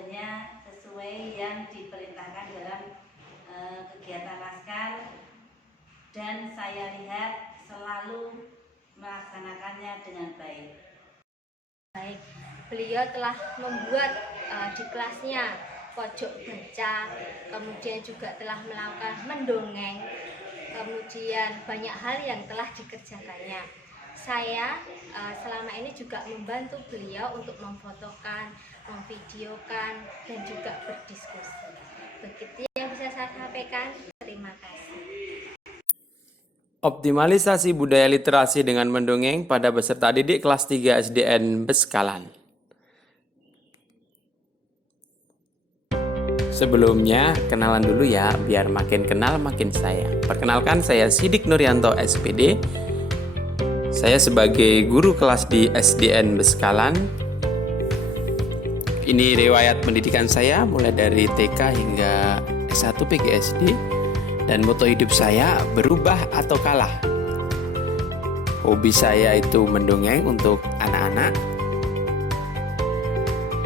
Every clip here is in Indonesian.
hanya sesuai yang diperintahkan dalam kegiatan laskar, dan saya lihat selalu melaksanakannya dengan baik. Beliau telah membuat di kelasnya pojok baca, kemudian juga telah melakukan mendongeng, kemudian banyak hal yang telah dikerjakannya. Saya selama ini juga membantu beliau untuk memfotokan, memvideokan, dan juga berdiskusi. Begitu yang bisa saya sampaikan. Terima kasih. Optimalisasi budaya literasi dengan mendongeng pada peserta didik kelas 3 SDN Beskalan. Sebelumnya, kenalan dulu ya, biar makin kenal makin sayang. Perkenalkan, saya Sidik Nuryanto, SPD. Saya sebagai guru kelas di SDN Beskalan. Ini riwayat pendidikan saya mulai dari TK hingga S1 PGSD. Dan moto hidup saya, berubah atau kalah. Hobi saya itu mendongeng untuk anak-anak.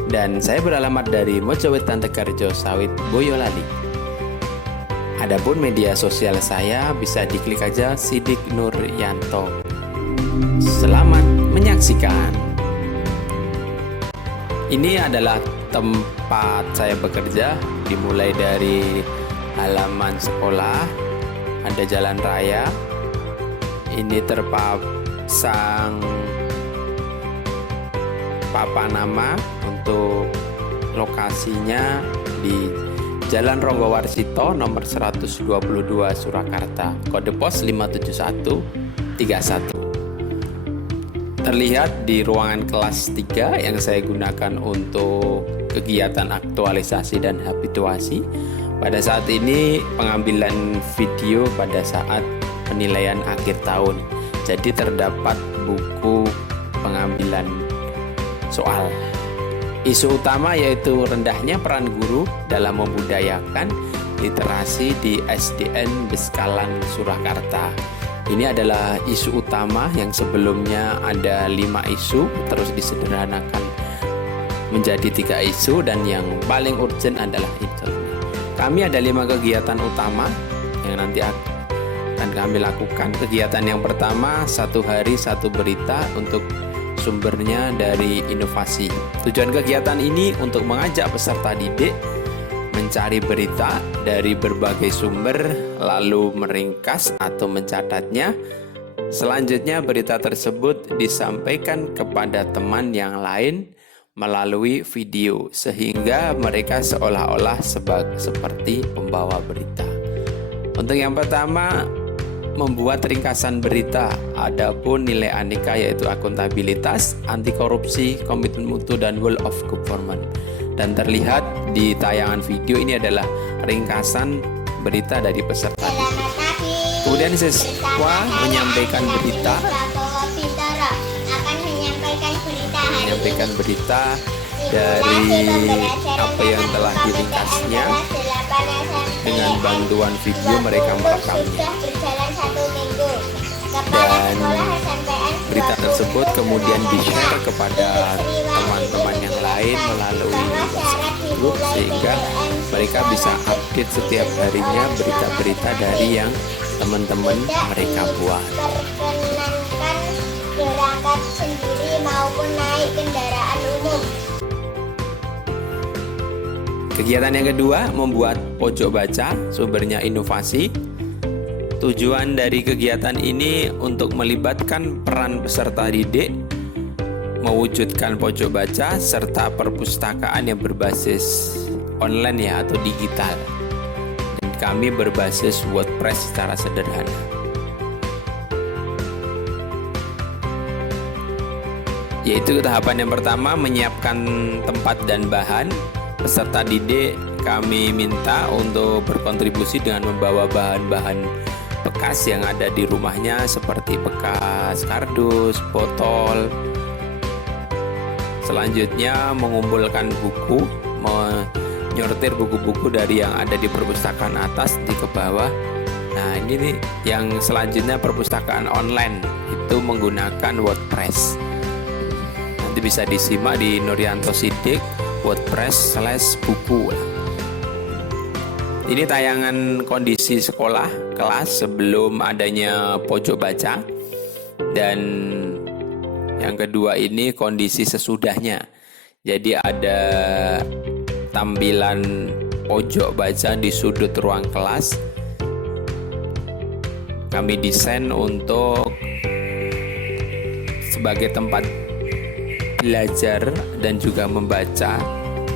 Dan saya beralamat dari Mojowetan Tegarjo Sawit Boyolali. Adapun media sosial saya bisa diklik aja Sidik Nuryanto. Selamat menyaksikan. Ini adalah tempat saya bekerja, dimulai dari halaman sekolah, ada jalan raya. Ini terpasang papan nama untuk lokasinya di Jalan Ronggowarsito nomor 122 Surakarta, kode pos 57131. Terlihat di ruangan kelas 3 yang saya gunakan untuk kegiatan aktualisasi dan habituasi. Pada saat ini pengambilan video pada saat penilaian akhir tahun. Jadi terdapat buku pengambilan soal. Isu utama yaitu rendahnya peran guru dalam membudayakan literasi di SDN Beskalan Surakarta. Ini adalah isu utama yang sebelumnya ada 5 isu, terus disederhanakan menjadi 3 isu, dan yang paling urgent adalah itu. Kami ada 5 kegiatan utama yang nanti akan kami lakukan. Kegiatan yang pertama, 1 hari 1 berita untuk sumbernya dari inovasi. Tujuan kegiatan ini untuk mengajak peserta didik mencari berita dari berbagai sumber, lalu meringkas atau mencatatnya. Selanjutnya berita tersebut disampaikan kepada teman yang lain melalui video, sehingga mereka seolah-olah seperti pembawa berita. Untuk yang pertama, membuat ringkasan berita. Adapun nilai aneka yaitu akuntabilitas, anti korupsi, komitmen mutu, dan will of government. Dan terlihat di tayangan video ini adalah ringkasan berita dari peserta. Kemudian siswa menyampaikan berita. Menyampaikan berita dari apa yang telah diringkasnya. Dengan bantuan video mereka merekamnya. Dan berita tersebut kemudian di-share kepada teman-teman yang lain melalui WhatsApp group, sehingga mereka bisa update setiap harinya berita-berita dari yang teman-teman mereka buat. Berangkat sendiri maupun naik kendaraan umum. Kegiatan yang kedua, membuat pojok baca, sumbernya inovasi. Tujuan dari kegiatan ini untuk melibatkan peran peserta didik, mewujudkan pojok baca, serta perpustakaan yang berbasis online ya atau digital. Dan kami berbasis WordPress secara sederhana. Yaitu tahapan yang pertama, menyiapkan tempat dan bahan. Peserta didik kami minta untuk berkontribusi dengan membawa bahan-bahan bekas yang ada di rumahnya, seperti bekas kardus, botol. Selanjutnya mengumpulkan buku, menyortir buku-buku dari yang ada di perpustakaan atas ke bawah. Nah, ini nih yang selanjutnya, perpustakaan online itu menggunakan WordPress. Nanti bisa disimak di Nuryanto Sidik wordpress/buku. Ini tayangan kondisi sekolah kelas sebelum adanya pojok baca, dan yang kedua ini kondisi sesudahnya. Jadi ada tampilan pojok baca di sudut ruang kelas. Kami desain untuk sebagai tempat belajar dan juga membaca.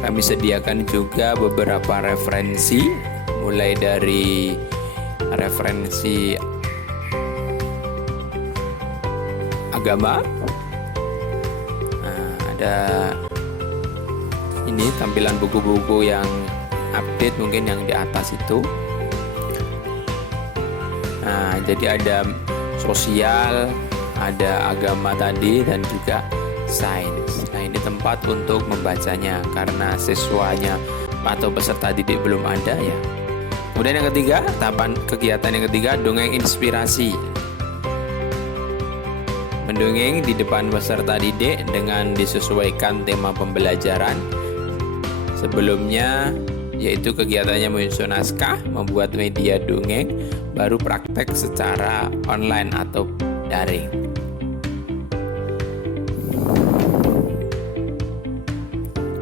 Kami sediakan juga beberapa referensi, mulai dari referensi agama. Nah, ada ini tampilan buku-buku yang update, mungkin yang di atas itu. Nah, jadi ada sosial, ada agama tadi, dan juga sains. Nah, ini tempat untuk membacanya karena siswanya atau peserta didik belum ada ya. Kemudian yang ketiga, tahapan kegiatan yang ketiga, dongeng inspirasi. Mendongeng di depan peserta didik dengan disesuaikan tema pembelajaran sebelumnya, yaitu kegiatannya menyusun naskah, membuat media dongeng, baru praktek secara online atau daring.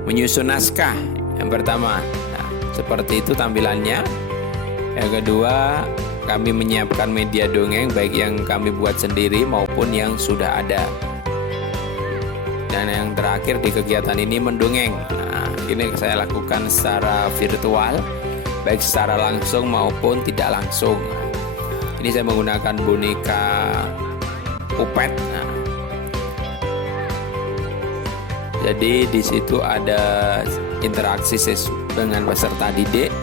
Menyusun naskah yang pertama, nah, seperti itu tampilannya. Yang kedua, kami menyiapkan media dongeng baik yang kami buat sendiri maupun yang sudah ada. Dan yang terakhir di kegiatan ini mendongeng. Nah, ini saya lakukan secara virtual, baik secara langsung maupun tidak langsung. Ini saya menggunakan boneka Puppet. Nah, jadi di situ ada interaksi dengan peserta didik.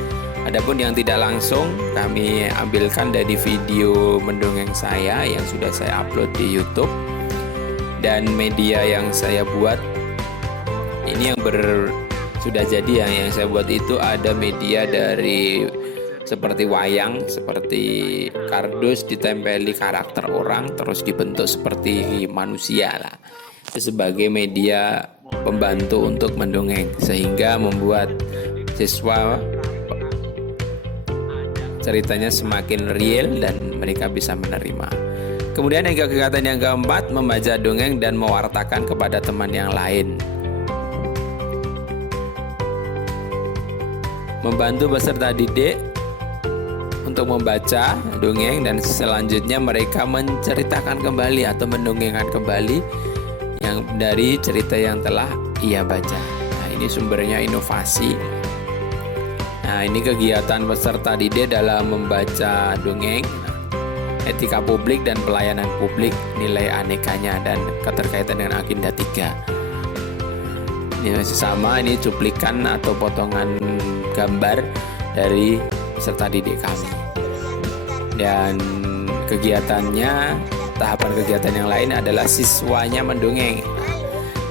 Adapun yang tidak langsung kami ambilkan dari video mendongeng saya yang sudah saya upload di YouTube, dan media yang saya buat ini yang sudah jadi yang saya buat itu ada media dari seperti wayang, seperti kardus ditempeli karakter orang terus dibentuk seperti manusia lah. Itu sebagai media pembantu untuk mendongeng sehingga membuat siswa ceritanya semakin real dan mereka bisa menerima. Kemudian yang kegiatan yang keempat, membaca dongeng dan mewartakan kepada teman yang lain. Membantu peserta didik untuk membaca dongeng dan selanjutnya mereka menceritakan kembali atau mendongengkan kembali yang dari cerita yang telah ia baca. Nah, ini sumbernya inovasi. Nah, ini kegiatan peserta didik dalam membaca dongeng, etika publik dan pelayanan publik, nilai anekanya, dan keterkaitan dengan agenda 3. Ini masih sama, ini cuplikan atau potongan gambar dari peserta didik kami. Dan kegiatannya, tahapan kegiatan yang lain adalah siswanya mendongeng.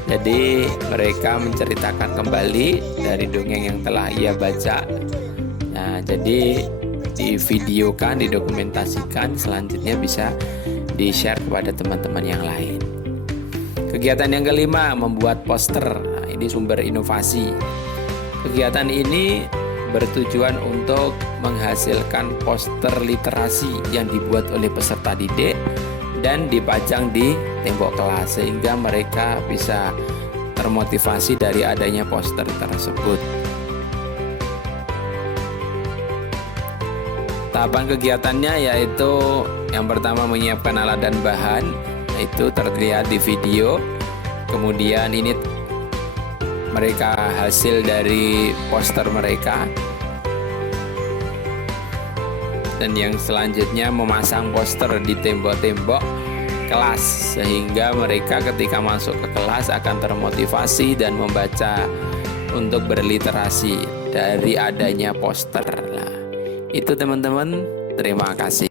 Jadi mereka menceritakan kembali dari dongeng yang telah ia baca. Nah, jadi divideokan, didokumentasikan, selanjutnya bisa di-share kepada teman-teman yang lain. Kegiatan yang kelima, membuat poster. Nah, ini sumber inovasi. Kegiatan ini bertujuan untuk menghasilkan poster literasi yang dibuat oleh peserta didik dan dipajang di tembok kelas sehingga mereka bisa termotivasi dari adanya poster tersebut. Tahapan kegiatannya yaitu yang pertama menyiapkan alat dan bahan, itu terlihat di video. Kemudian ini mereka hasil dari poster mereka. Dan yang selanjutnya memasang poster di tembok-tembok kelas sehingga mereka ketika masuk ke kelas akan termotivasi dan membaca untuk berliterasi dari adanya poster. Nah, itu teman-teman, terima kasih.